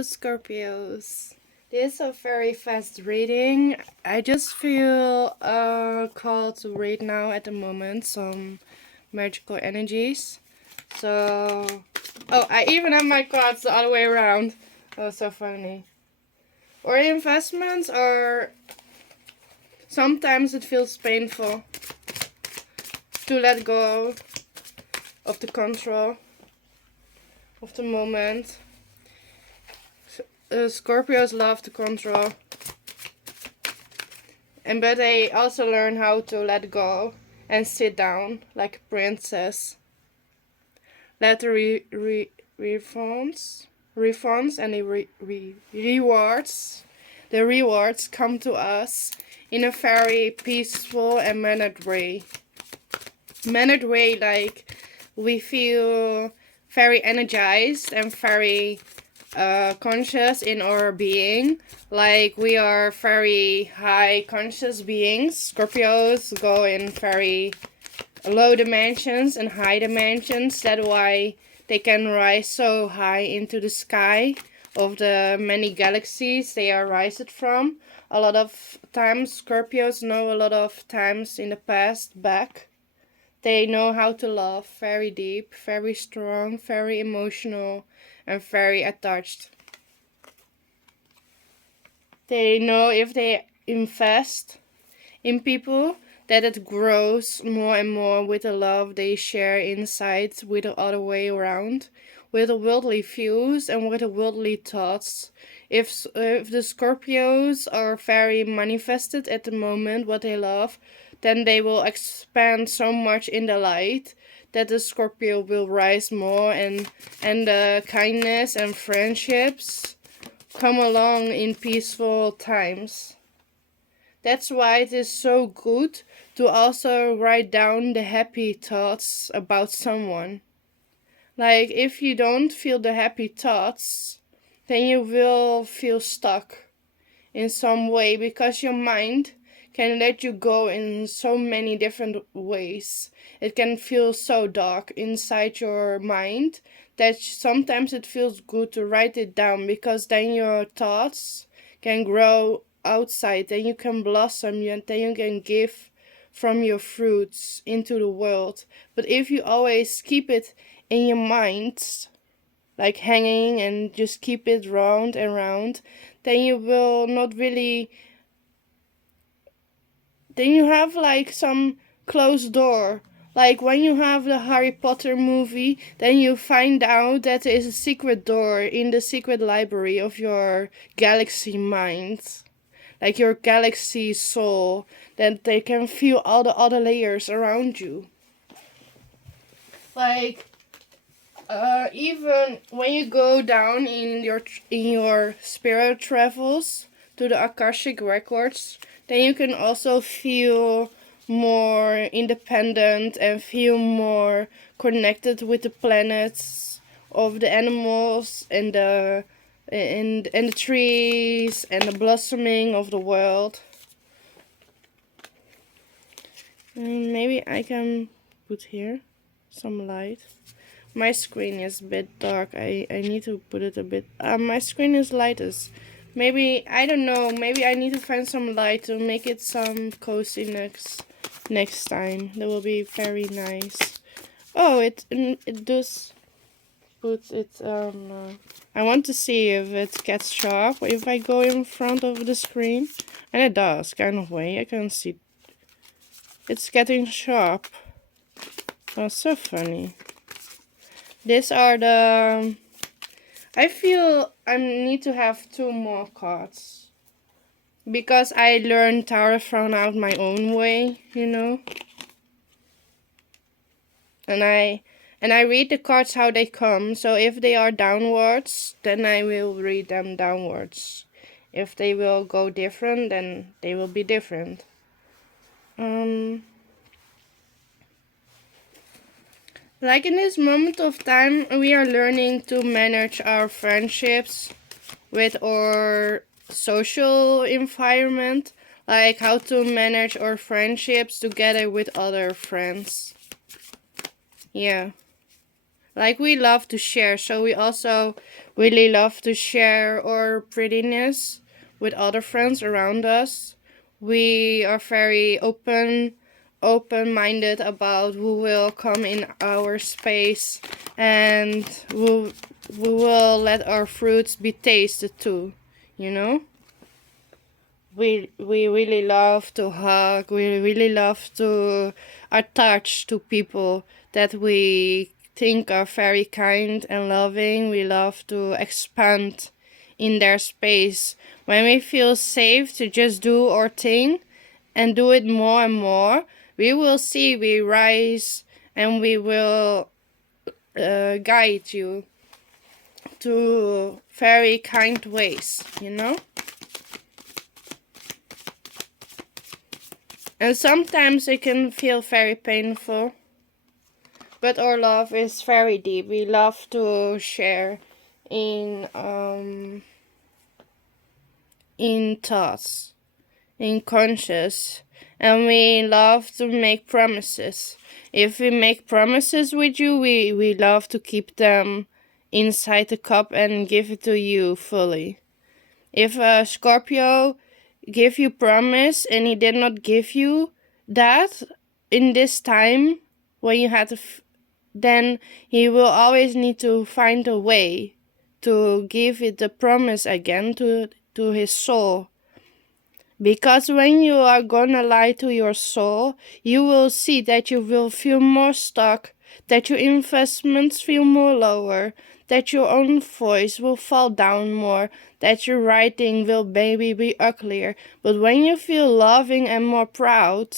Hello, Scorpios. This is a very fast reading. I just feel called to read now at the moment some magical energies. So, oh, I even have my cards the other way around. Oh, so funny. Or investments, or sometimes it feels painful to let go of the control of the moment. Scorpios love to control, but they also learn how to let go and sit down like a princess. Let the refunds and the rewards come to us in a very peaceful and mannered way. Like we feel very energized and very conscious in our being. Like we are very high conscious beings. Scorpios go in very low dimensions and high dimensions. That's why they can rise so high into the sky of the many galaxies they are rising from. A lot of times Scorpios know a lot of times in the past back. They know how to love very deep, very strong, very emotional, and very attached. They know if they invest in people that it grows more and more with the love they share inside with the other way around, with the worldly views and with the worldly thoughts. If the Scorpios are very manifested at the moment what they love, then they will expand so much in the light that the Scorpio will rise more, and the kindness and friendships come along in peaceful times. That's why it is so good to also write down the happy thoughts about someone. Like if you don't feel the happy thoughts, then you will feel stuck in some way, because your mind can let you go in so many different ways. It can feel so dark inside your mind that sometimes it feels good to write it down, because then your thoughts can grow outside, then you can blossom, and then you can give from your fruits into the world. But if you always keep it in your mind, like hanging, and just keep it round and round, then you will not really, then you have like some closed door. Like when you have the Harry Potter movie, then you find out that there is a secret door in the secret library of your galaxy mind. Like your galaxy soul, that they can feel all the other layers around you. Like even when you go down in your spirit travels to the Akashic records, then you can also feel more independent and feel more connected with the planets of the animals and the trees and the blossoming of the world. And maybe I can put here some light. My screen is a bit dark. I need to put it a bit. My screen is lightest. Maybe, I don't know, maybe I need to find some light to make it some cozy next time. That will be very nice. Oh, it does put it I want to see if it gets sharp if I go in front of the screen. And it does, kind of way. I can see it's getting sharp. Oh, so funny. These are the... I feel I need to have 2 more cards. Because I learned tarot from out my own way, you know. And I read the cards how they come. So if they are downwards, then I will read them downwards. If they will go different, then they will be different. Like in this moment of time, we are learning to manage our friendships with our social environment. Like how to manage our friendships together with other friends. Yeah. Like we love to share, so we also really love to share our prettiness with other friends around us. We are very open-minded about who will come in our space, and we will let our fruits be tasted too, you know? We really love to hug. We really love to attach to people that we think are very kind and loving. We love to expand in their space. When we feel safe to just do our thing and do it more and more, we will see we rise, and we will guide you to very kind ways, you know? And sometimes it can feel very painful, but our love is very deep. We love to share in thoughts, in conscious, and we love to make promises. If we make promises with you, we love to keep them inside the cup and give it to you fully. If a Scorpio give you promise and he did not give you that in this time when you had to, then he will always need to find a way to give it the promise again to his soul. Because when you are gonna lie to your soul, you will see that you will feel more stuck, that your investments feel more lower, that your own voice will fall down more, that your writing will maybe be uglier. But when you feel loving and more proud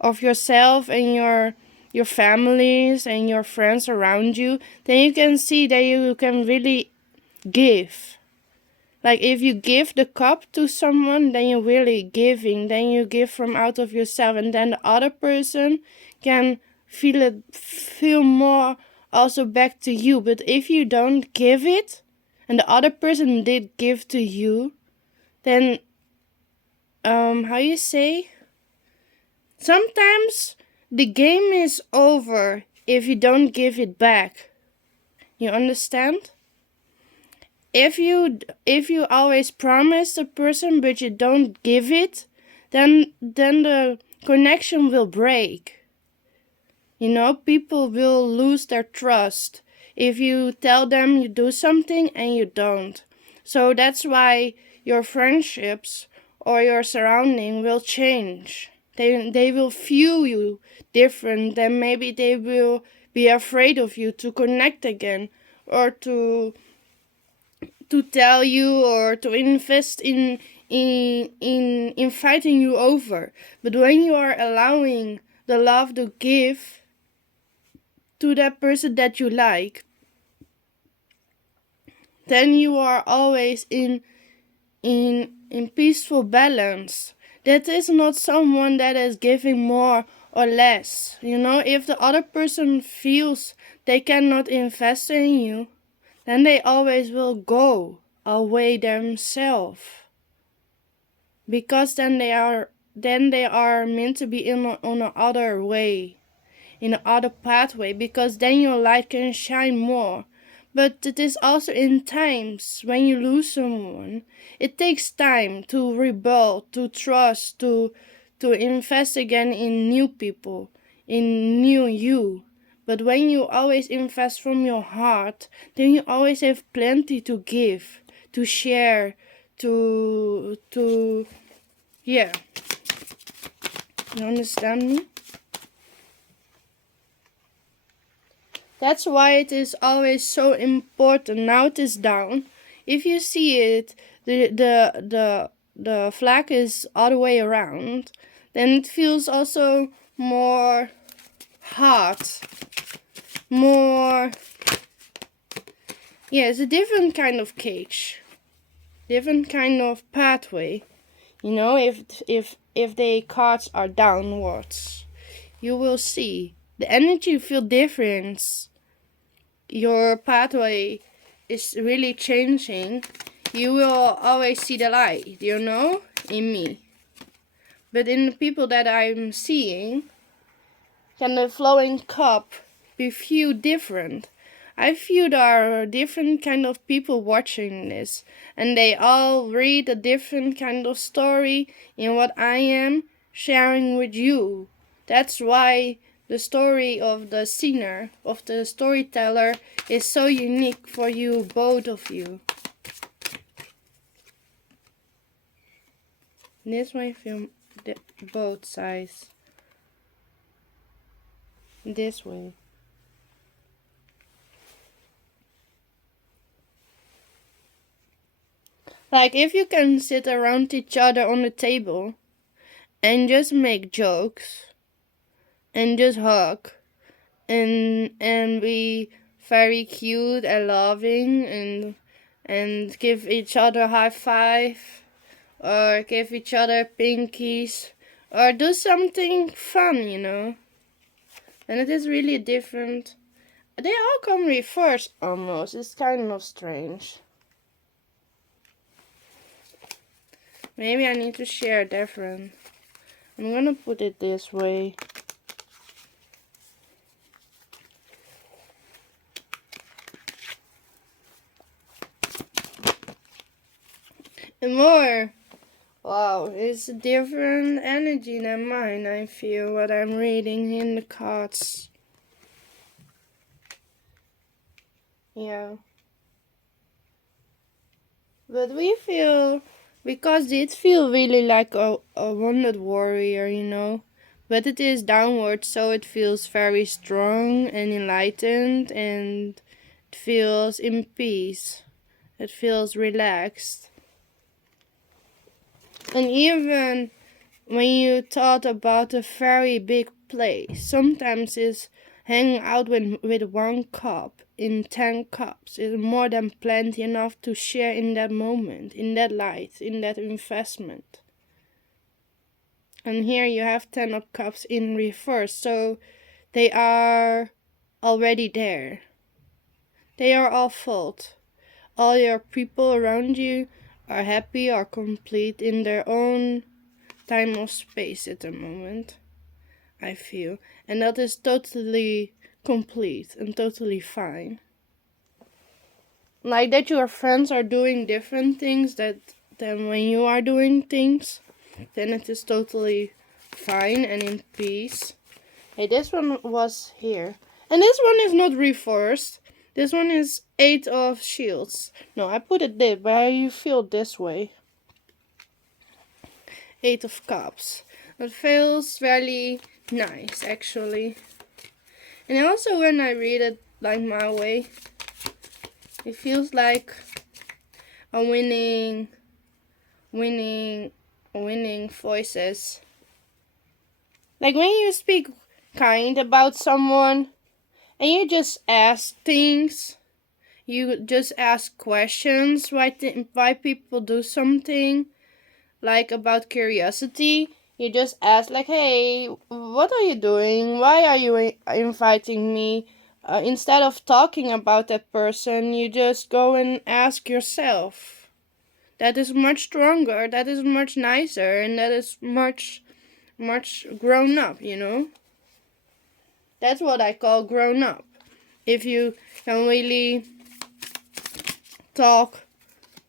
of yourself and your families and your friends around you, then you can see that you can really give. Like if you give the cup to someone, then you're really giving. Then you give from out of yourself, and then the other person can feel more also back to you. But if you don't give it, and the other person did give to you, then how you say? Sometimes the game is over if you don't give it back. You understand? If you always promise a person but you don't give it, then the connection will break. You know, people will lose their trust if you tell them you do something and you don't. So that's why your friendships or your surrounding will change. They will view you different, then maybe they will be afraid of you to connect again, or to tell you, or to invest in inviting you over. But when you are allowing the love to give to that person that you like, then you are always in peaceful balance. That is not someone that is giving more or less. You know, if the other person feels they cannot invest in you, then they always will go away themselves. Because then they are meant to be on another way, in another pathway, because then your light can shine more. But it is also in times when you lose someone, it takes time to rebuild, to trust, to invest again in new people, in new you. But when you always invest from your heart, then you always have plenty to give, to share, yeah. You understand me? That's why it is always so important. Now it is down. If you see it, the flag is all the way around, then it feels also more hot. More, yeah, it's a different kind of cage, different kind of pathway. You know, if the cards are downwards, you will see the energy feel different. Your pathway is really changing. You will always see the light, you know, in me. But in the people that I'm seeing, can the flowing cup be few different? I feel there are different kind of people watching this, and they all read a different kind of story in what I am sharing with you. That's why the story of the singer, of the storyteller, is so unique for you, both of you. This way film both sides. This way. Like if you can sit around each other on the table and just make jokes and just hug and be very cute and loving and give each other a high five or give each other pinkies or do something fun, you know. And it is really different. They all come reversed almost. It's kind of strange. Maybe I need to share different. I'm gonna put it this way. And more. Wow, it's a different energy than mine, I feel, what I'm reading in the cards. Yeah. But we feel, because it feels really like a wounded warrior, you know. But it is downward, so it feels very strong and enlightened, and it feels in peace. It feels relaxed. And even when you thought about a very big place, sometimes it's hanging out with one cup in 10 cups is more than plenty enough to share in that moment, in that light, in that investment. And here you have 10 of cups in reverse, so they are already there. They are all full. All your people around you are happy or complete in their own time of space at the moment, I feel. And that is totally complete and totally fine. Like that your friends are doing different things than when you are doing things, then it is totally fine and in peace. Hey, this one was here. And this one is not reversed. This one is 8 of shields. No, I put it there, but you feel this way. 8 of cups. It feels very nice, actually. And also when I read it like my way, it feels like a winning voices. Like when you speak kind about someone and you just ask things, you just ask questions why people do something, like about curiosity. You just ask like, hey, what are you doing? Why are you inviting me? Instead of talking about that person, you just go and ask yourself. That is much stronger, that is much nicer, and that is much grown up, you know? That's what I call grown up. If you can really talk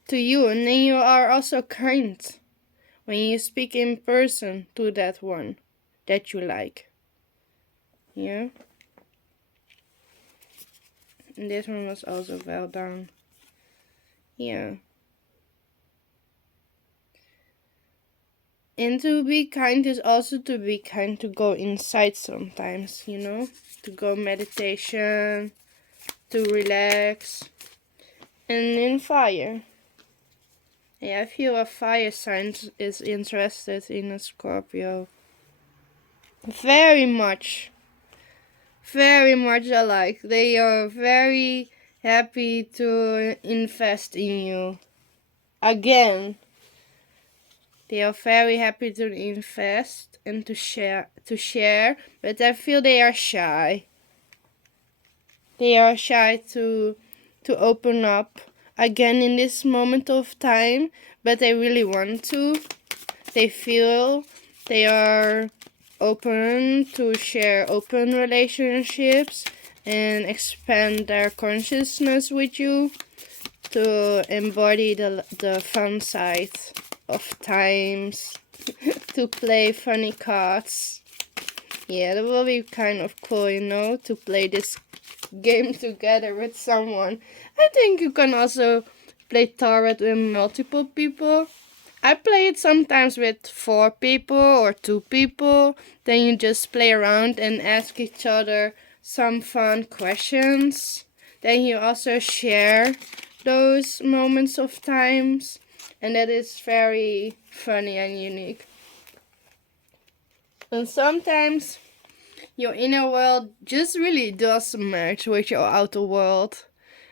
to you, and then you are also kind when you speak in person to that one that you like. Yeah? And this one was also well done. Yeah. And to be kind is also to be kind to go inside sometimes, you know? To go meditation, to relax. And in fire. Yeah, I feel a fire sign is interested in a Scorpio. Very much alike. They are very happy to invest in you. Again, they are very happy to invest and to share, but I feel they are shy. They are shy to open up again in this moment of time, but they really want to. They feel they are open to share open relationships, and expand their consciousness with you to embody the fun side of times, to play funny cards. Yeah, that will be kind of cool, you know, to play this game together with someone. I think you can also play tarot with multiple people. I play it sometimes with 4 people or 2 people. Then you just play around and ask each other some fun questions. Then you also share those moments of times. And that is very funny and unique. And sometimes your inner world just really does merge with your outer world.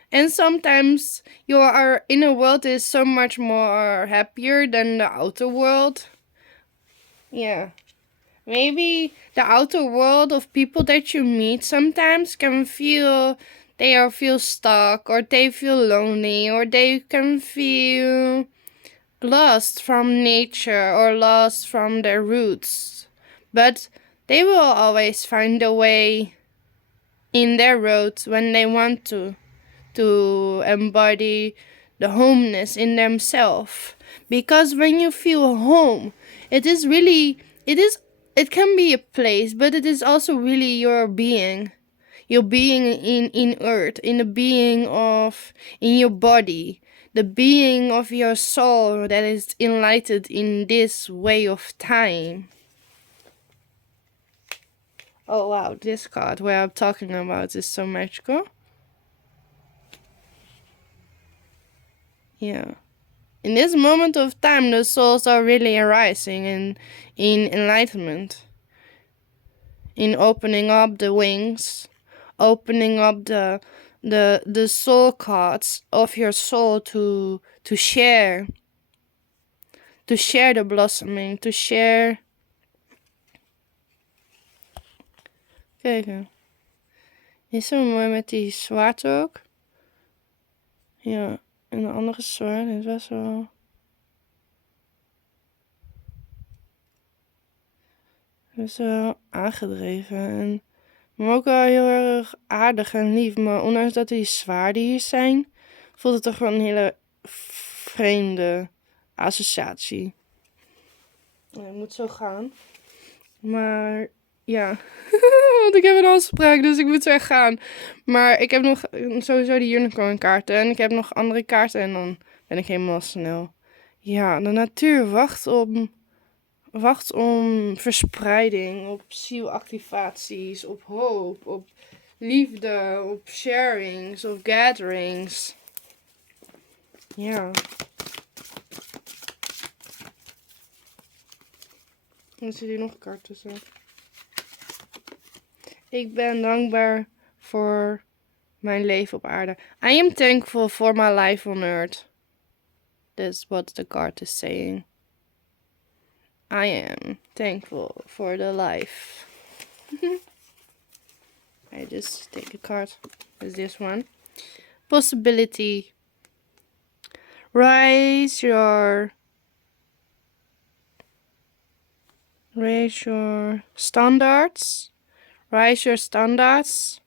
And sometimes your inner world is so much more happier than the outer world. Yeah. Maybe the outer world of people that you meet sometimes can feel feel stuck, or they feel lonely, or they can feel lost from nature or lost from their roots. But they will always find a way in their road when they want to embody the homeness in themselves. Because when you feel home, it can be a place, but it is also really your being. Your being in earth, in the being of in your body, the being of your soul that is enlightened in this way of time. Oh wow, this card where I'm talking about is so magical. Yeah. In this moment of time, the souls are really arising in enlightenment, in opening up the wings, opening up the soul cards of your soul to share the blossoming, to share. Kijk, is zo mooi met die zwaard ook. Ja, en de andere zwaard is best wel. Best wel aangedreven en maar ook wel heel erg aardig en lief. Maar ondanks dat die zwaarden hier zijn, voelt het toch wel een hele vreemde associatie. Ja, het moet zo gaan. Maar ja, want ik heb een afspraak, dus ik moet zo gaan. Maar ik heb nog sowieso die unicorn kaarten en ik heb nog andere kaarten en dan ben ik helemaal snel. Ja, de natuur wacht om verspreiding, op zielactivaties, op hoop, op liefde, op sharings, op gatherings. Ja. Dan zit hier nog een kaart tussen. Ik ben dankbaar voor mijn leven op aarde. I am thankful for my life on earth. That's what the card is saying. I am thankful for the life. I just take a card. Is this one? Possibility. Raise your standards. Raise your standards.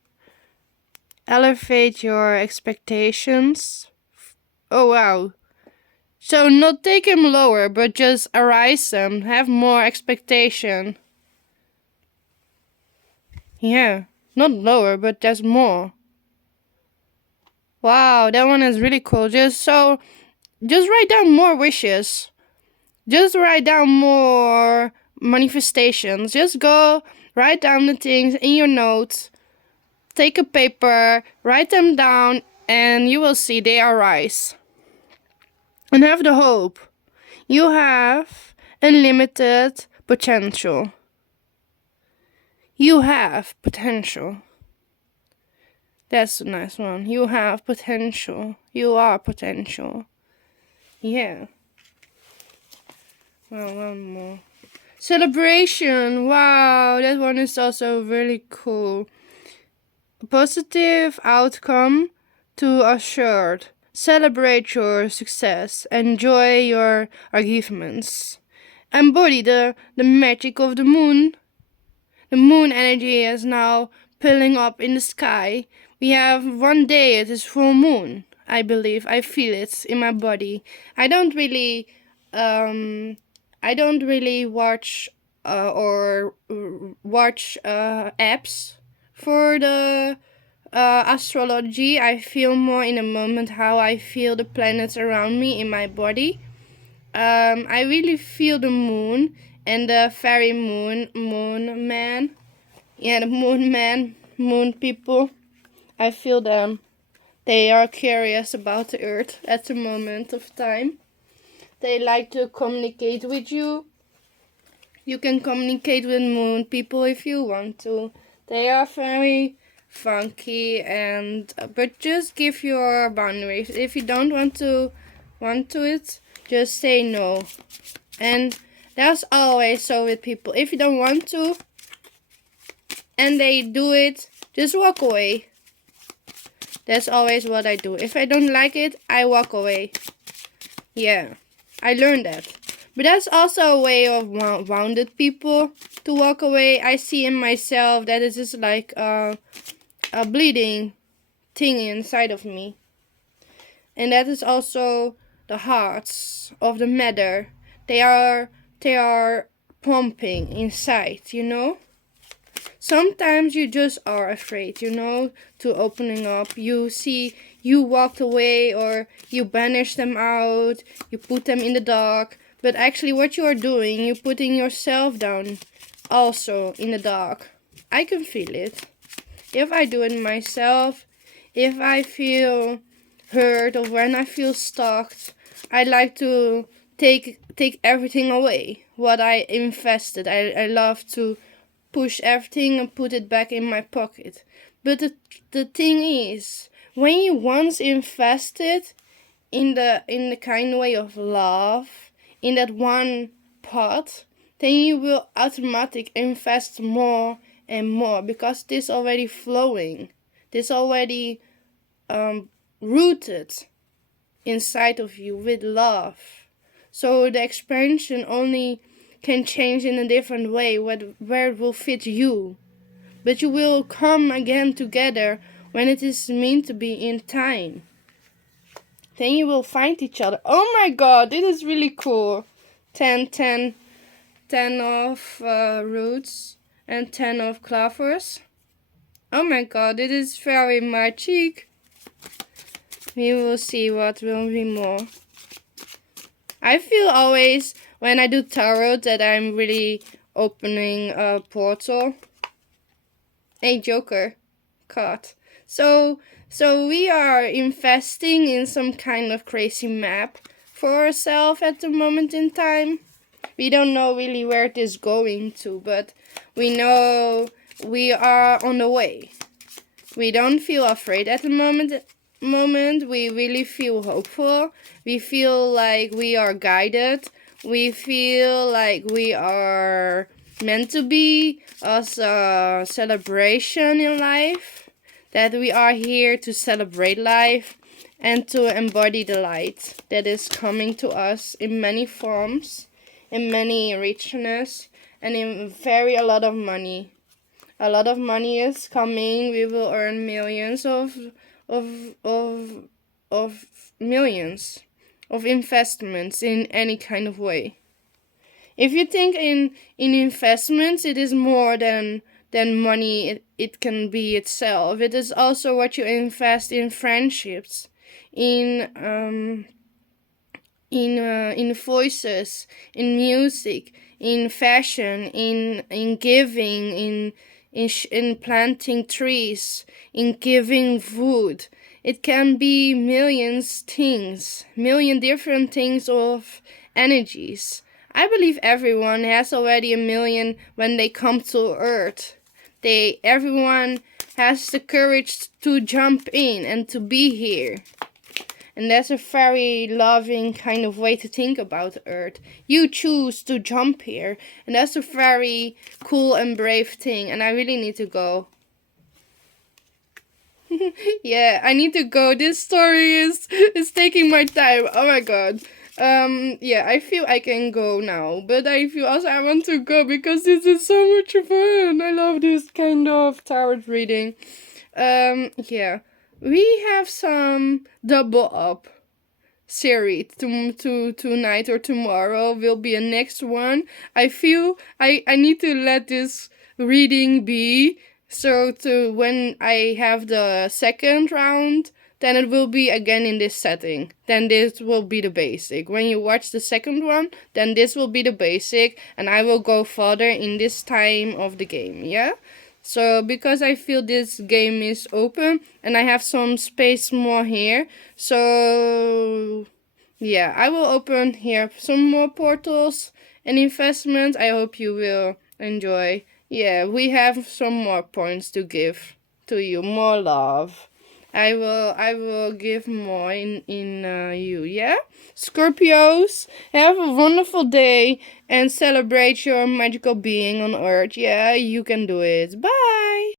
Elevate your expectations. Oh wow. So not take them lower, but just arise them. Have more expectation. Yeah, not lower, but just more. Wow, that one is really cool. Just write down more wishes. Just write down more manifestations. Just go write down the things in your notes. Take a paper, write them down, and you will see they arise. And have the hope. You have unlimited potential. You have potential. That's a nice one. You have potential. You are potential. Yeah. Well, one more. Celebration. Wow, that one is also really cool. A positive outcome to assured. Celebrate your success. Enjoy your achievements. Embody the magic of the moon. The moon energy is now pulling up in the sky. We have one day, it is full moon, I believe. I feel it in my body. I don't really watch apps for the astrology. I feel more in a moment how I feel the planets around me in my body. I really feel the moon and the fairy moon man. Yeah, the moon man, moon people. I feel them. They are curious about the earth at the moment of time. They like to communicate with you. You can communicate with moon people if you want to. They are very funky and but just give your boundaries. If you don't want to it, just say no. And that's always so with people. If you don't want to and they do it, just walk away. That's always what I do. If I don't like it, I walk away. Yeah, I learned that. But that's also a way of wounded people to walk away. I see in myself that it is like a bleeding thing inside of me. And that is also the hearts of the matter. They are pumping inside, you know? Sometimes you just are afraid, you know, to opening up. You see, you walked away or you banish them out, you put them in the dark. But actually what you are doing, you're putting yourself down also in the dark. I can feel it. If I do it myself, if I feel hurt or when I feel stuck, I like to take everything away. What I invested. I love to push everything and put it back in my pocket. But the thing is, when you once invested in the kind way of love, in that one pot, then you will automatically invest more and more because this already flowing. This already rooted inside of you with love. So the expansion only can change in a different way where it will fit you. But you will come again together when it is meant to be in time. Then you will find each other. Oh my god, this is really cool. 10 of roots and 10 of clovers. Oh my god, it is very magic. We will see what will be more. I feel always when I do tarot that I'm really opening a portal. A Joker card. So we are investing in some kind of crazy map for ourselves at the moment in time. We don't know really where it is going to, but we know we are on the way. We don't feel afraid at the moment. We really feel hopeful. We feel like we are guided. We feel like we are meant to be as a celebration in life. That we are here to celebrate life and to embody the light that is coming to us in many forms, in many richness, and in a lot of money. A lot of money is coming. We will earn millions of millions of investments in any kind of way. If you think in investments, it is more than money. It can be itself. It is also what you invest in friendships, in voices, in music, in fashion, in giving, in planting trees, in giving food. It can be million different things of energies. I believe everyone has already a million when they come to Earth. Everyone has the courage to jump in and to be here. And that's a very loving kind of way to think about Earth. You choose to jump here. And that's a very cool and brave thing. And I really need to go. Yeah, I need to go. This story is taking my time. Oh my god. Yeah, I feel I can go now, but I feel also I want to go because this is so much fun. I love this kind of tarot reading. Yeah, we have some double up series tonight or tomorrow will be a next one. I feel I need to let this reading be, so to when I have the second round, then it will be again in this setting. Then this will be the basic. When you watch the second one, then this will be the basic, and I will go further in this time of the game. Yeah. So because I feel this game is open and I have some space more here, so yeah, I will open here some more portals and investments. I hope you will enjoy. Yeah, we have some more points to give to you, more love. I will give more in you. Yeah, Scorpios, have a wonderful day and celebrate your magical being on Earth. Yeah, you can do it. Bye.